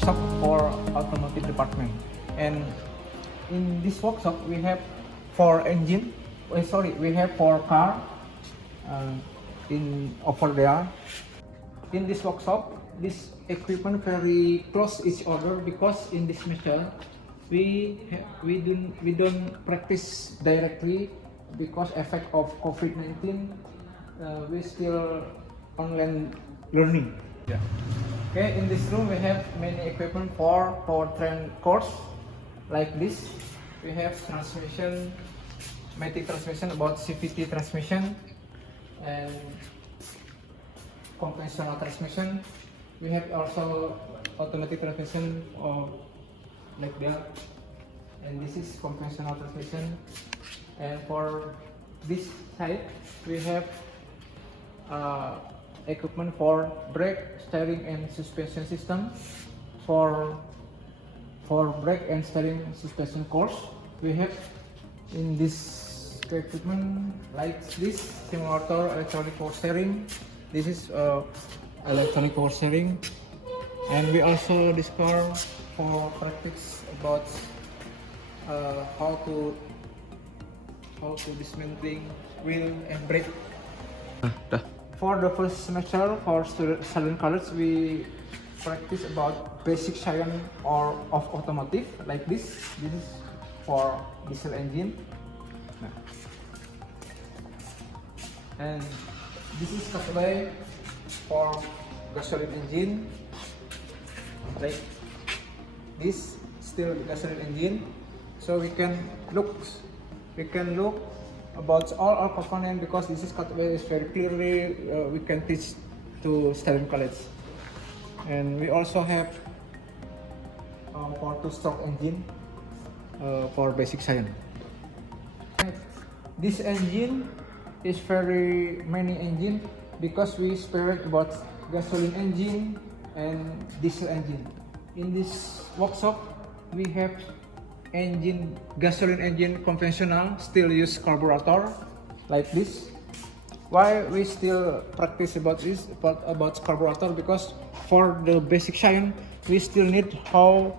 workshop for automotive department, and in this workshop we have 4 engine. We have 4 car in over there. In this workshop, this equipment very close each other because in this semester we don't practice directly because effect of COVID-19. We still online learning. Yeah. Okay, in this room we have many equipment for powertrain course like this. We have transmission, matic transmission about CVT transmission, and conventional transmission. We have also automatic transmission like that, and this is conventional transmission. And for this side we have equipment for brake, steering and suspension system. For brake and steering suspension course we have in this equipment like this simulator, electronic power steering. This is electronic power steering, and we also discuss for practice about how to dismantling wheel and brake. For the first semester for student college, we practice about basic science of automotive like this. This is for diesel engine, and this is coba for gasoline engine like this, still gasoline engine. So we can look about all our components because this is coba is very clearly we can teach to student college. And we also have for 2-stroke engine for basic science. This engine is very many engine because we separate about gasoline engine and diesel engine. In this workshop we have engine, gasoline engine conventional, still use carburetor like this. Why we still practice about this about carburetor? Because for the basic science we still need how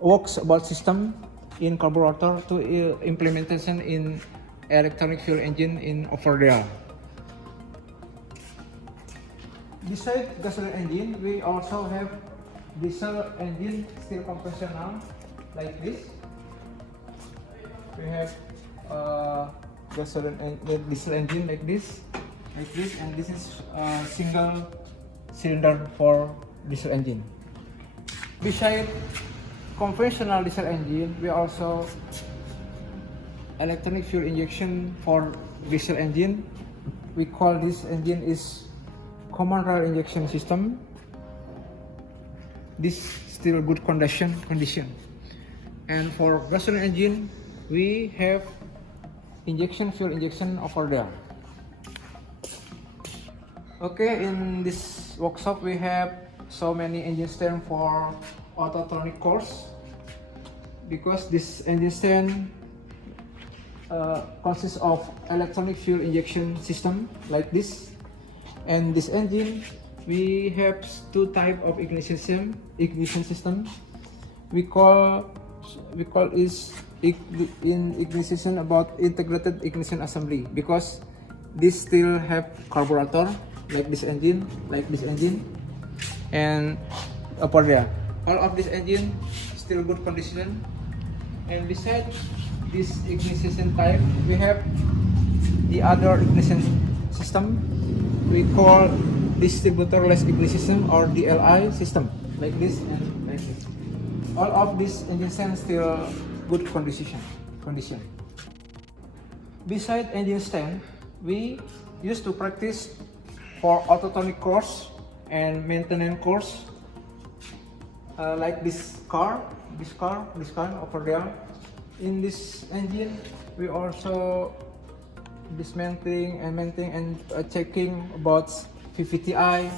works about system in carburetor to implementation in electronic fuel engine in over there. Besides gasoline engine, we also have diesel engine, still conventional like this. We have diesel engine like this, and this is single cylinder for diesel engine. Besides conventional diesel engine, we also electronic fuel injection for diesel engine. We call this engine is common rail injection system. This still good condition. And for gasoline engine, we have fuel injection over there. Okay, in this workshop we have so many engine stand for autotronic course because this engine stand consists of electronic fuel injection system like this. And this engine we have 2 type of ignition system. We call is ignition about integrated ignition assembly because this still have carburetor like this engine, and upper there. All of this engine still good condition. And besides this ignition type, we have the other ignition system. We call distributorless ignition or DLI system like this and like this. All of this engine still good condition. Besides engine stand, we used to practice for autotronic course and maintenance course like this car over there. In this engine we also dismantling and maintaining and checking about VVTi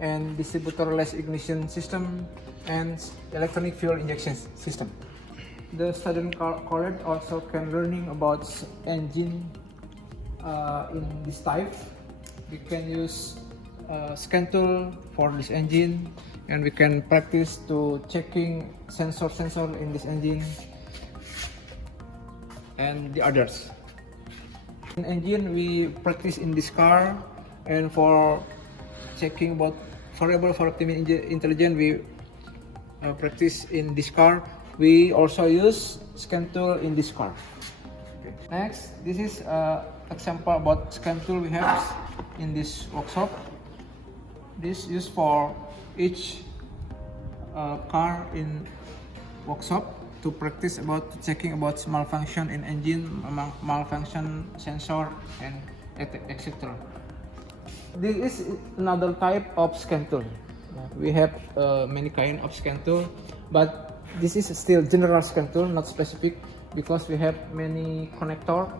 and distributorless ignition system and electronic fuel injection system. The student college also can learning about engine in this type. We can use scan tool for this engine, and we can practice to checking sensor in this engine and the others. In engine we practice in this car, and for checking about variable for optimum intelligence we practice in this car. We also use scan tool in this car. Okay. Next, this is example about scan tool we have in this workshop. This is for each car in workshop to practice about checking about malfunction in engine, malfunction sensor, and etc. This is another type of scan tool. We have many kind of scan tool, but this is still general scan tool, not specific, because we have many connector,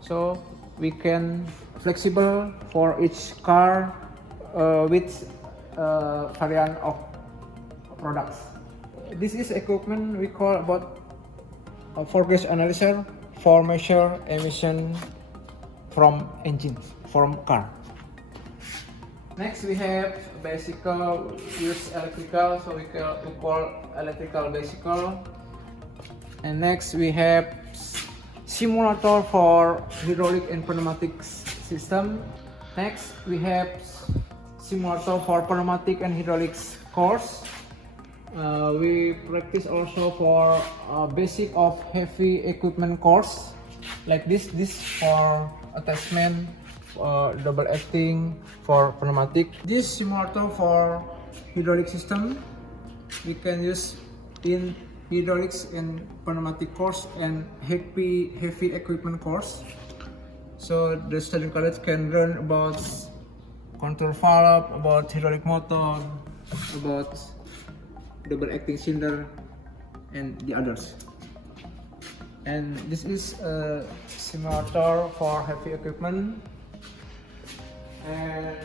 so we can flexible for each car with variant of products. This is equipment we call about a for-gas analyzer for measure emission from engine, from car. Next we have bicycle use electrical, so we call electrical bicycle. And next we have simulator for hydraulic and pneumatic system. Next we have simulator for pneumatic and hydraulics course. We practice also for basic of heavy equipment course, like this for attachment, double acting for pneumatic. This simulator for hydraulic system we can use in hydraulics and pneumatic course and heavy equipment course. So the student college can learn about control valve, about hydraulic motor, about double acting cylinder, and the others. And this is a simulator for heavy equipment, and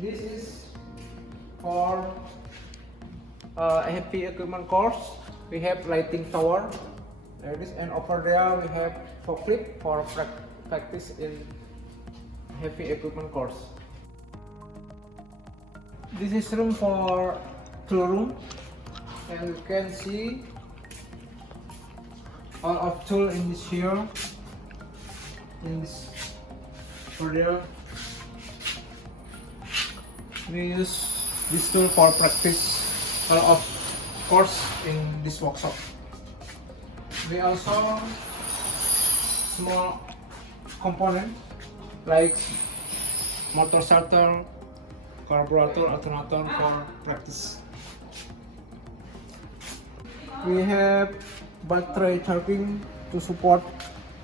this is for a heavy equipment course. We have lighting tower like this, and over there we have forklift for practice in heavy equipment course. This is room for tool room, and you can see all of tool in this here, in this area. We use this tool for practice all of course in this workshop. We also small component like motor starter, carburetor, alternator for practice. We have battery charging to support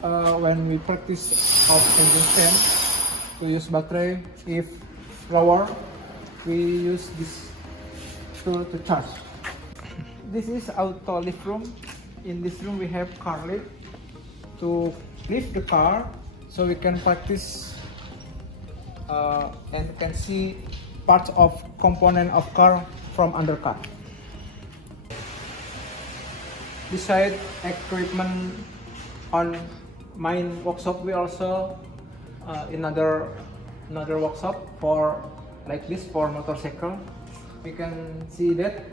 when we practice of engine stand. To use battery, if lower, we use this tool to charge. This is auto lift room. In this room we have car lift to lift the car, so we can practice and can see parts of component of car from under car. Beside equipment on main workshop, we also another workshop for like this for motorcycle. We can see that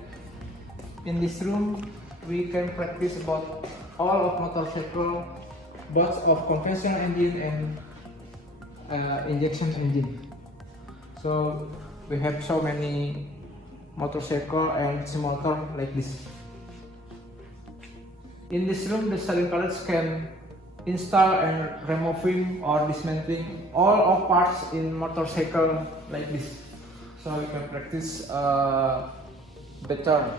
in this room we can practice about all of motorcycle, both of conventional engine and injection engine. So we have so many motorcycle and simulator like this. In this room, the student college can install and removing or dismantling all of parts in motorcycle like this, so we can practice better.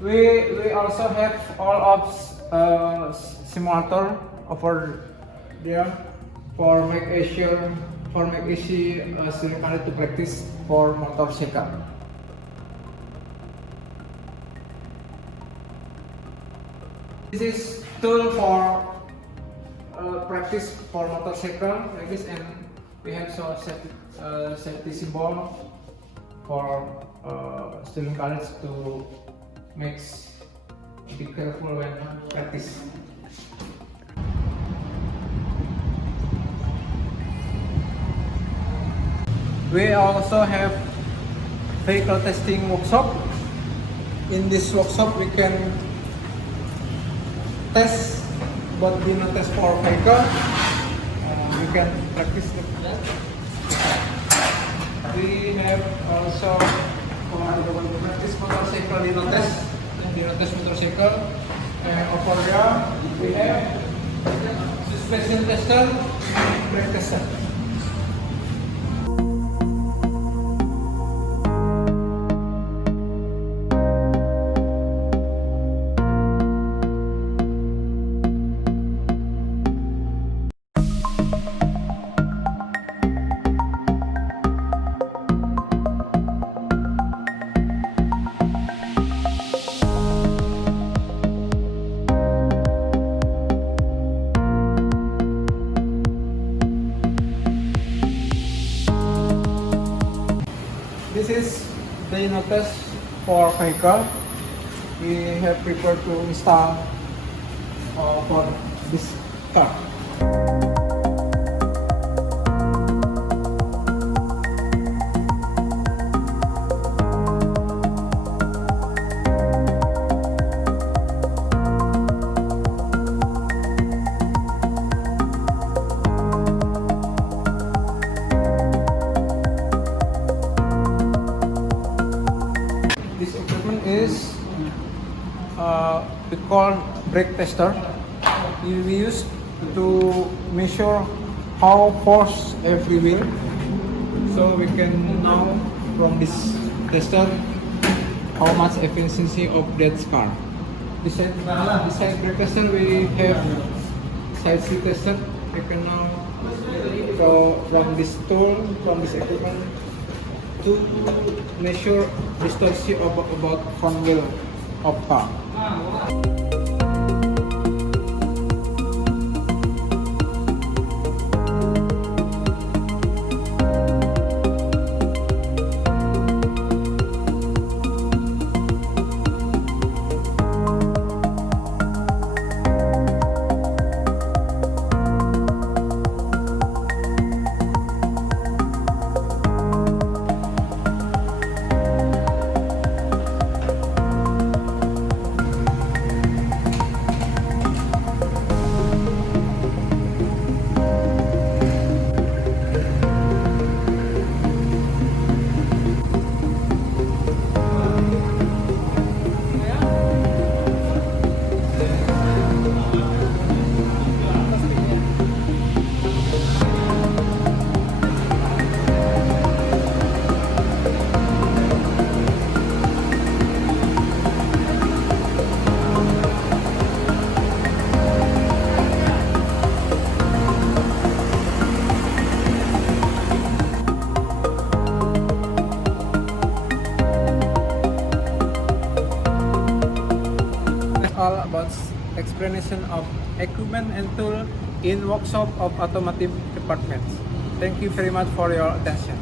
We also have all of simulator over there for make easy student college to practice for motorcycle. This is tool for practice for motorcycle like this, and we have so safety symbol for student college to be careful when practice. We also have vehicle testing workshop. In this workshop, we can test but do not test for vehicle. We can practice the We have also practice motorcycle dino test motorcycle. And over there we have suspension tester, brake tester. This is the test for vehicle. We have prepared to install for this car. This equipment is we call brake tester. We use to measure how force every wheel. So we can know from this tester how much efficiency of that car. Beside brake tester, we have side seat tester. We can now go from this tool, from this equipment, to measure distance about front wheel of car. All about explanation of equipment and tool in workshop of automotive departments. Thank you very much for your attention.